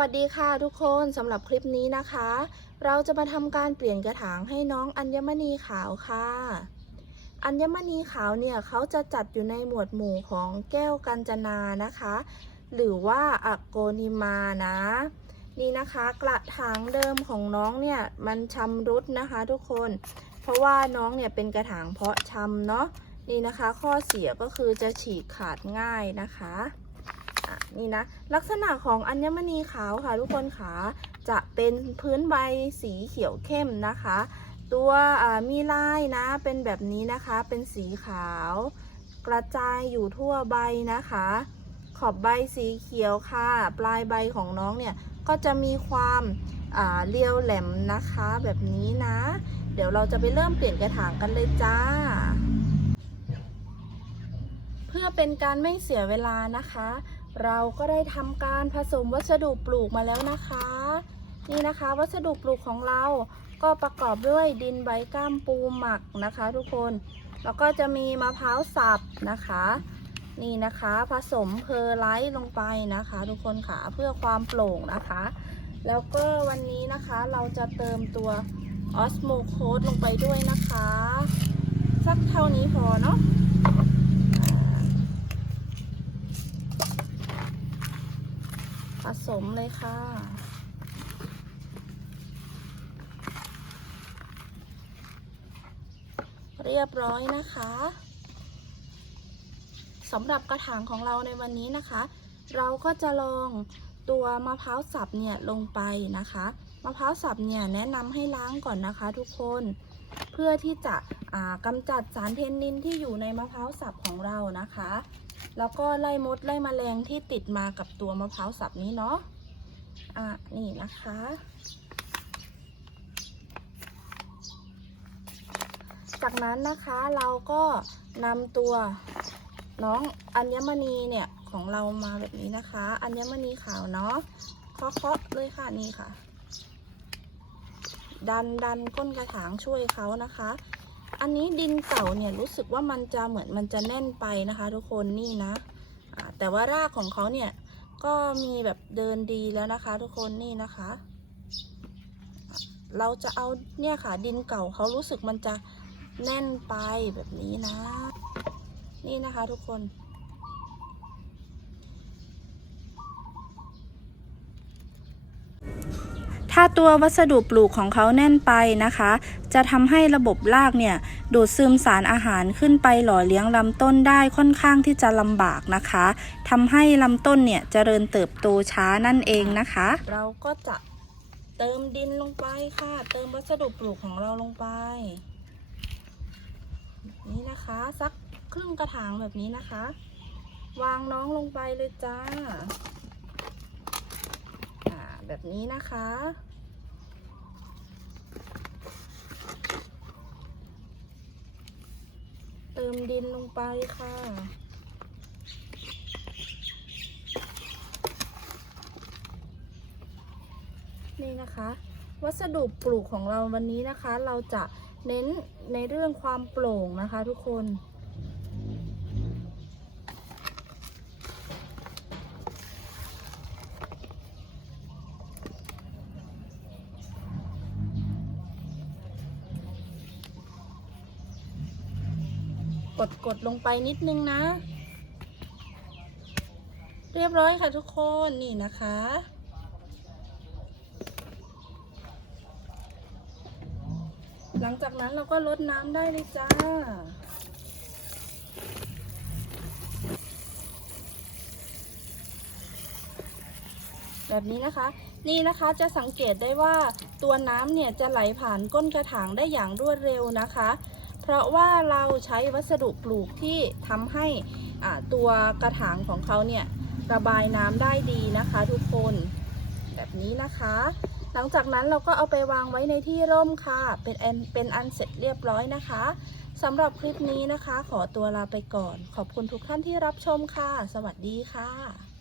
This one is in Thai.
วัสดีค่ะทุกคนสำหรับคลิปนี้นะคะ เราจะมาทำการเปลี่ยนกระถางให้น้องอัญมณีขาวค่ะ อัญมณีขาวเนี่ยเขาจะจัดอยู่ในหมวดหมู่ของแก้วกัญจนานะคะ หรือว่าอะโกนิมานะ นี่นะคะกระถางเดิมของน้องเนี่ยมันชำรุดนะคะ ทุกคน เพราะว่าน้องเนี่ยเป็นกระถางเพาะชำเนาะนี่นะคะ ข้อเสียก็คือจะฉีกขาดง่ายนะคะ นี่นะ ลักษณะของอัญมณีขาวค่ะ ทุกคนค่ะจะเป็นพื้นใบสีเขียวเข้มนะคะ ตัวมีลายนะเป็นแบบนี้นะคะ เป็นสีขาว กระจายอยู่ทั่วใบนะคะ ขอบใบสีเขียวค่ะ ปลายใบของน้องเนี่ยก็จะมีความาเรียวแหลมนะคะแบบนี้นะ เดี๋ยวเราจะไปเริ่มเปลี่ยนกระถางกันเลยจ้า เพื่อเป็นการไม่เสียเวลานะคะ เราก็ได้ทำการผสมวัสดุปลูกมาแล้วนะคะ นี่นะคะ วัสดุปลูกของเราก็ประกอบด้วยดินใบก้ามปูหมักนะคะ ทุกคนแล้วก็จะมีมะพร้าวสับนะคะ นี่นะคะผสมเพอร์ไลท์ลงไปนะคะ ทุกคนค่ะเพื่อความโปร่งนะคะ แล้วก็วันนี้นะคะเราจะเติมตัวออสโมโคดลงไปด้วยนะคะ สักเท่านี้พอเนาะ ผสมเลยค่ะ เรียบร้อยนะคะสำหรับกระถางของเราในวันนี้นะคะ เราก็จะลองตัวมะพร้าวสับเนี่ยลงไปนะคะมะพร้าวสับเนี่ยแนะนำให้ล้างก่อนนะคะทุกคนเพื่อที่จะกำจัดสารเทนนินที่อยู่ในมะพร้าวสับของเรานะคะ แล้วก็ไล่มดไล่แมลงที่ติดมากับตัวมะพร้าวสับนี้เนาะอะนี่นะคะ จากนั้นนะคะเราก็นำตัวน้องอัญมณีเนี่ยของเรามาแบบนี้นะคะ อัญมณีขาวเนาะเคาะๆเลยค่ะนี่ค่ะ ดันดันก้นกระถางช่วยเขานะคะ อันนี้ดินเก่าเนี่ยรู้สึกว่ามันจะเหมือนมันจะแน่นไปนะคะ ทุกคนนี่นะแต่ว่ารากของเขาเนี่ยก็มีแบบเดินดีแล้วนะคะ ทุกคนนี่นะคะ เราจะเอาเนี่ยค่ะดินเก่าเขารู้สึกมันจะแน่นไปแบบนี้นะ นี่นะคะทุกคน ถ้าตัววัสดุปลูกของเขาแน่นไปนะคะ จะทำให้ระบบรากเนี่ยดูดซึมสารอาหารขึ้นไปหล่อเลี้ยงลำต้นได้ค่อนข้างที่จะลำบากนะคะทำให้ลำต้นเนี่ยเจริญเติบโตช้านั่นเองนะคะ เราก็จะเติมดินลงไปค่ะ เติมวัสดุปลูกของเราลงไป นี่นะคะ สักครึ่งกระถางแบบนี้นะคะ วางน้องลงไปเลยจ้าอ่าแบบนี้นะคะ เติ มดินลงไปค่ะนี่นะคะ วัสดุปลูกของเราวันนี้นะคะ เราจะเน้นในเรื่องความโปร่งนะคะทุกคน กดกดลงไปนิดนึงนะ เรียบร้อยค่ะทุกคนนี่นะคะ หลังจากนั้นเราก็ลดน้ำได้เลยจ้าแบบนี้นะคะ นี่นะคะจะสังเกตได้ว่าตัวน้ำเนี่ยจะไหลผ่านก้นกระถางได้อย่างรวดเร็วนะคะ ราะว่าเราใช้วัสดุปลูกที่ทำให้ตัวกระถางของเขาเนี่ยระบายน้ำได้ดีนะคะทุกคนแบบนี้นะคะ หลังจากนั้นเราก็เอาไปวางไว้ในที่ร่มค่ะ เป็นอันเป็นอันเสร็จเรียบร้อยนะคะสำหรับคลิปนี้นะคะ ขอตัวลาไปก่อน ขอบคุณทุกท่านที่รับชมค่ะ สวัสดีค่ะ